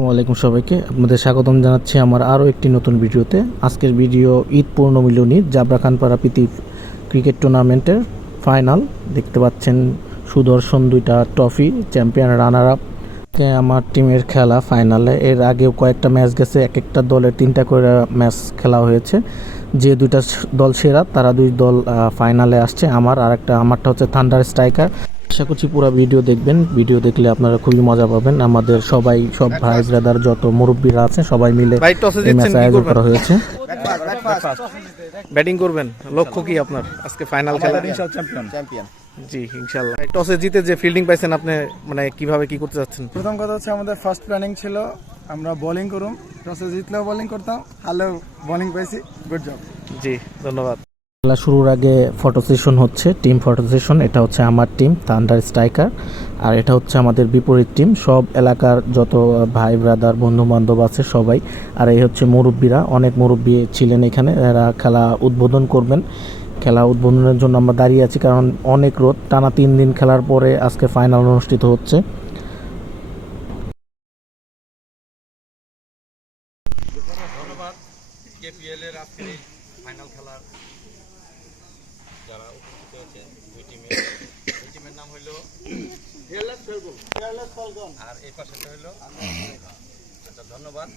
আসসালামু আলাইকুম সবাইকে আপনাদের স্বাগতম জানাচ্ছি আমার আরও একটি নতুন ভিডিওতে। আজকের ভিডিও ঈদ পূর্ণমিলনী জাবরা খানপাড়া প্রীতি ক্রিকেট টুর্নামেন্টের ফাইনাল। দেখতে পাচ্ছেন সুদর্শন দুইটা ট্রফি, চ্যাম্পিয়ন, রানার আপ। আমার টিমের খেলা ফাইনালে। এর আগেও কয়েকটা ম্যাচ গেছে, এক একটা দলের 3টা করে ম্যাচ খেলা হয়েছে। যে দুইটা দল সেরা তারা দুই দল ফাইনালে আসছে। আমারটা হচ্ছে থান্ডার স্ট্রাইকার। আশা করছি পুরো ভিডিও দেখবেন। ভিডিও দেখলে আপনারা খুবই মজা পাবেন। আমাদের সব ভাই ব্রাদার যত মুরব্বীরা আছে সবাই মিলে এই ম্যাচ আয়োজন করা হয়েছে। ব্যাটিং করবেন, লক্ষ্য কি আপনার আজকে ফাইনাল খেলা? চ্যাম্পিয়ন। জি ইনশাআল্লাহ। টসে জিতে যে ফিল্ডিং পাইছেন আপনি, মানে কিভাবে কি করতে যাচ্ছেন? প্রথম কথা হচ্ছে আমাদের ফার্স্ট প্ল্যানিং ছিল আমরা বোলিং করুম, টসে জিতলেও বোলিং করতাম, হারলেও বোলিং পাইছি। Good job. জি ধন্যবাদ। খেলা শুরুর আগে ফটো সেশন হচ্ছে, টিম ফটো সেশন। এটা হচ্ছে আমার টিম থান্ডার স্ট্রাইকার, আর এটা হচ্ছে আমাদের বিপরীত টিম। সব এলাকার যত ভাই ব্রাদার বন্ধু বান্ধব আছে সবাই। আর এই হচ্ছে মুরব্বীরা, অনেক মুরব্বী ছিলেন এখানে, এরা খেলা উদ্বোধন করবেন। খেলা উদ্বোধনের জন্য আমরা দাঁড়িয়ে আছি, কারণ অনেক রোদ, টানা 3 দিন খেলার পরে আজকে ফাইনাল অনুষ্ঠিত হচ্ছে। ধন্যবাদ কেপিএল এর আজকের এই ফাইনাল খেলার যারা উপস্থিত হয়েছে দুই টিমের নাম হলো আর এই পাশেটা হলো। আচ্ছা ধন্যবাদ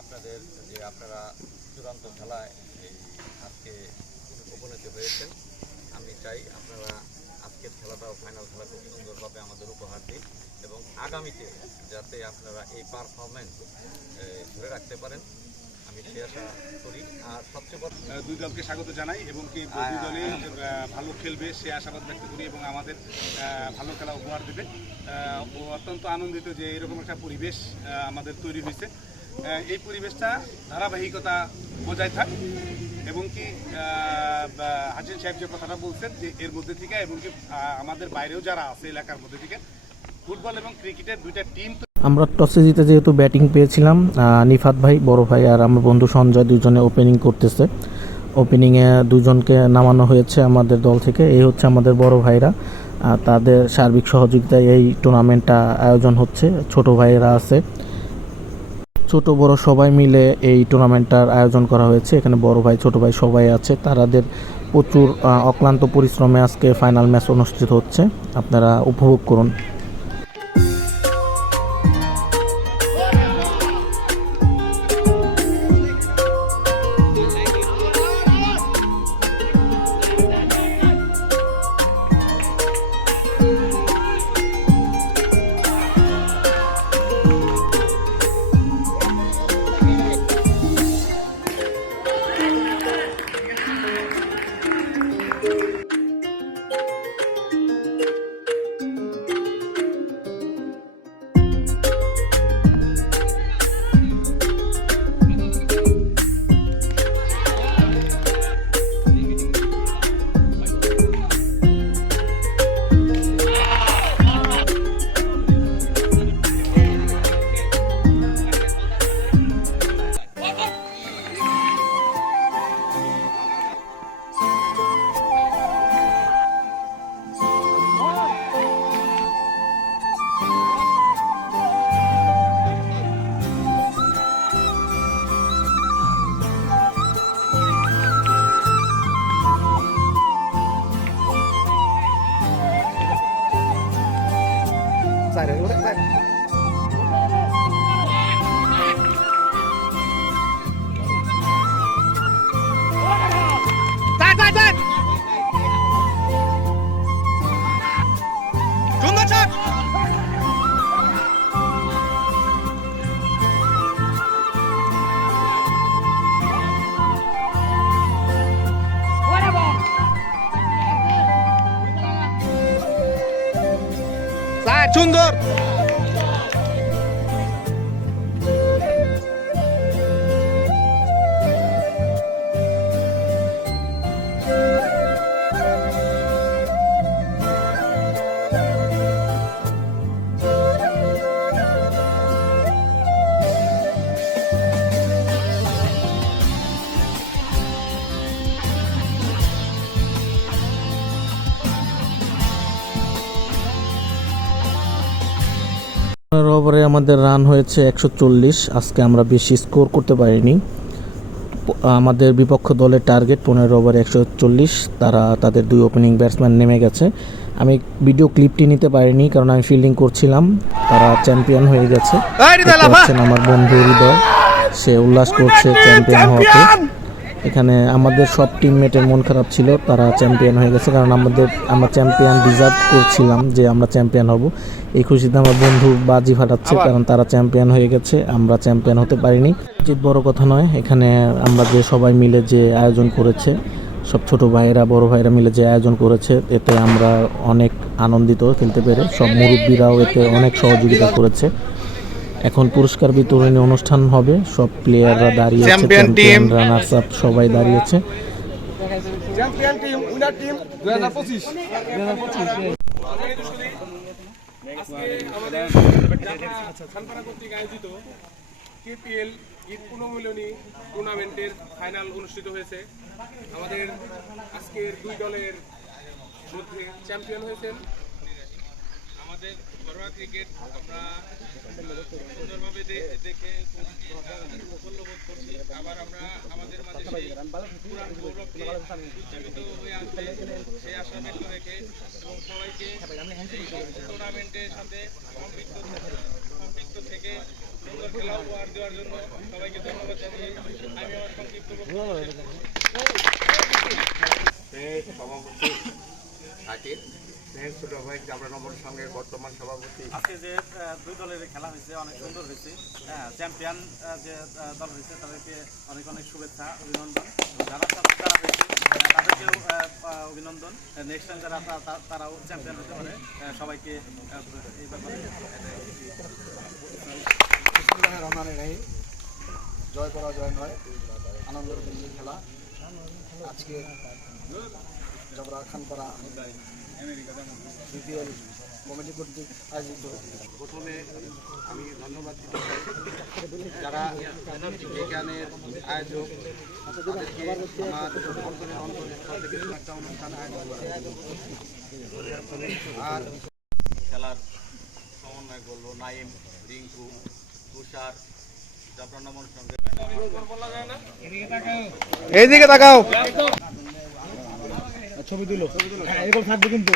আপনাদের যে আপনারা চূড়ান্ত খেলায় এই আজকে উপনীত হয়েছেন। আমি চাই আপনারা আজকের খেলাটাও ফাইনাল খেলা খুব সুন্দরভাবে আমাদের উপহার দিন এবং আগামীতে যাতে আপনারা এই পারফরমেন্স ধরে রাখতে পারেন, আমি সে আশা করি। আর সবচেয়ে বড় দুই দলকে স্বাগত জানাই এবং কি দুই দলই ভালো খেলবে সে আশাবাদ ব্যক্ত করি এবং আমাদের ভালো খেলা উপহার দেবে। ও অত্যন্ত আনন্দিত যে এরকম একটা পরিবেশ আমাদের তৈরি হয়েছে। এই পরিবেশটা ধারাবাহিকতা বজায় থাক এবং কি হাসিন সাহেব যে কথাটা বলছেন যে এর মধ্যে থেকে এবং কি আমাদের বাইরেও যারা আছে এলাকার মধ্যে থেকে ফুটবল এবং ক্রিকেটের দুইটা টিম। আমরা টসে জিতে যেহেতু ব্যাটিং পেয়েছিলাম, নিফাত ভাই, বড় ভাই আর আমার বন্ধু সঞ্জয় দুজনে ওপেনিং করতেছে। ওপেনিংয়ে দুজনকে নামানো হয়েছে আমাদের দল থেকে। এই হচ্ছে আমাদের বড় ভাইরা, তাদের সার্বিক সহযোগিতায় এই টুর্নামেন্টটা আয়োজন হচ্ছে। ছোট ভাইয়েরা আছে, ছোট বড় সবাই মিলে এই টুর্নামেন্টটার আয়োজন করা হয়েছে। এখানে বড় ভাই ছোট ভাই সবাই আছে, তাদের প্রচুর অক্লান্ত পরিশ্রমে আজকে ফাইনাল ম্যাচ অনুষ্ঠিত হচ্ছে। আপনারা উপভোগ করুন। সুন্দর। ওভারে আমাদের রান হয়েছে 140। আজকে আমরা বেশি স্কোর করতে পারিনি। আমাদের বিপক্ষ দলের টার্গেট 15 ওভারে 140। তারা তাদের 2 ওপেনিং ব্যাটসম্যান নেমে গেছে। আমি ভিডিও ক্লিপটি নিতে পারিনি কারণ আমি ফিল্ডিং করছিলাম। তারা চ্যাম্পিয়ন হয়ে গেছে। দেখতে পাচ্ছেন আমার বন্ধু হৃদয়, সে উল্লাস করছে চ্যাম্পিয়ন হওয়াতে। এখানে আমাদের সব টিমমেটের মন খারাপ ছিল, তারা চ্যাম্পিয়ন হয়ে গেছে, কারণ আমরা চ্যাম্পিয়ন ডিজার্ভ করছিলাম যে আমরা চ্যাম্পিয়ন হব। এই খুশিতে আমার বন্ধু বাজি ফাটাচ্ছে, কারণ তারা চ্যাম্পিয়ন হয়ে গেছে, আমরা চ্যাম্পিয়ন হতে পারিনি। যে বড় কথা নয়, এখানে আমরা যে সবাই মিলে যে আয়োজন করেছে, সব ছোট ভাইয়েরা বড় ভাইয়েরা মিলে যে আয়োজন করেছে, এতে আমরা অনেক আনন্দিত খেলতে পেরে। সব মুরব্বীরাও এতে অনেক সহযোগিতা করেছে। এখন পুরস্কার বিতরণী অনুষ্ঠান হবে, সব প্লেয়াররা দাঁড়িয়েছে, চ্যাম্পিয়ন রানার্স আপ সবাই দাঁড়িয়েছে। Champion team, winner team 2025। Khanpara কর্তৃক আয়োজিত কেপিএল ঈদ পুনর্মিলনী টুর্নামেন্টের ফাইনাল অনুষ্ঠিত হয়েছে। আমাদের আজকের 2 দলের মধ্যে চ্যাম্পিয়ন হয়েছেন আমাদের ঘরোয়া ক্রিকেট। আমরা সুন্দরভাবে দেখে উপলব্ধ করছি। আবার আমরা আমাদের মাঝে সেই পুরান গৌরবকে উজ্জীবিত হয়ে আসবে সেই আশা ব্যক্ত রেখে এবং সবাইকে টুর্নামেন্টের সাথে সম্পৃক্ত থেকে সুন্দর খেলা উপহার দেওয়ার জন্য সবাইকে ধন্যবাদ জানিয়ে আমি আমার সংক্ষিপ্ত ছোট ভাই আমরা নম্বর সঙ্গে বর্তমান সভাপতি। আজকে যে 2 দলের খেলা হয়েছে অনেক সুন্দর হয়েছে। চ্যাম্পিয়ন যে দল হয়েছে তাদেরকে অনেক অনেক শুভেচ্ছা, অভিনন্দন। যারা হয়েছে তাদেরকেও অভিনন্দন। নেক্সট টাইম যারা তারাও চ্যাম্পিয়ন হতে পারে, সবাইকে এই ব্যাপারে জয় পরাজয় নয়, আনন্দের খেলা। আজকে জবরা খানপাড়া বিপিএল কমিটি কর্তৃক আয়োজিত। প্রথমে আমি ধন্যবাদ দিতে চাই যারা এখানের আয়োজক, তাদেরকে আমার অন্তরের থেকে একটা অনুষ্ঠান আয়োজন করা। আর খেলার সমন্বয় করলো নাইম, রিঙ্কু, তুষার, জাফরান নম্বর সঙ্গে। এইদিকে তাকাও। ছবি তুলো, এরকম থাকবে কিন্তু।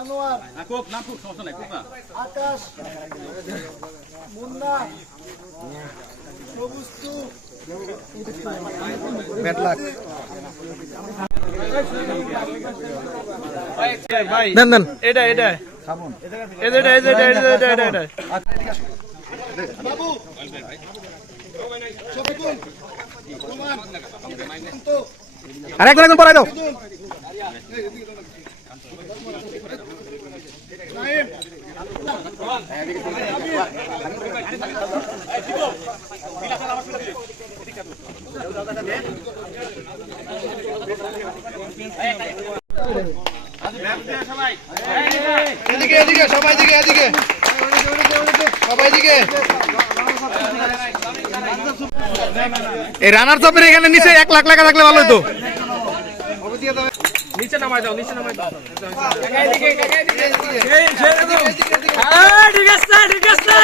আনোয়ার, আকাশ, মুন্না, সবুস্তু, ব্যাড লাক। দেন দেন, এটা বাবু, শফিকুল, রোমান, আর একজন পড়াই দাও। নাইম, এদিকে সবাই এদিকে সবাই এদিকে। এই রানার চাপের এখানে নিচে 1 লাখ টাকা থাকলে ভালো হতো। নিচে নামাই দাও, নিচে নামাই দাও। ঠিক আছে।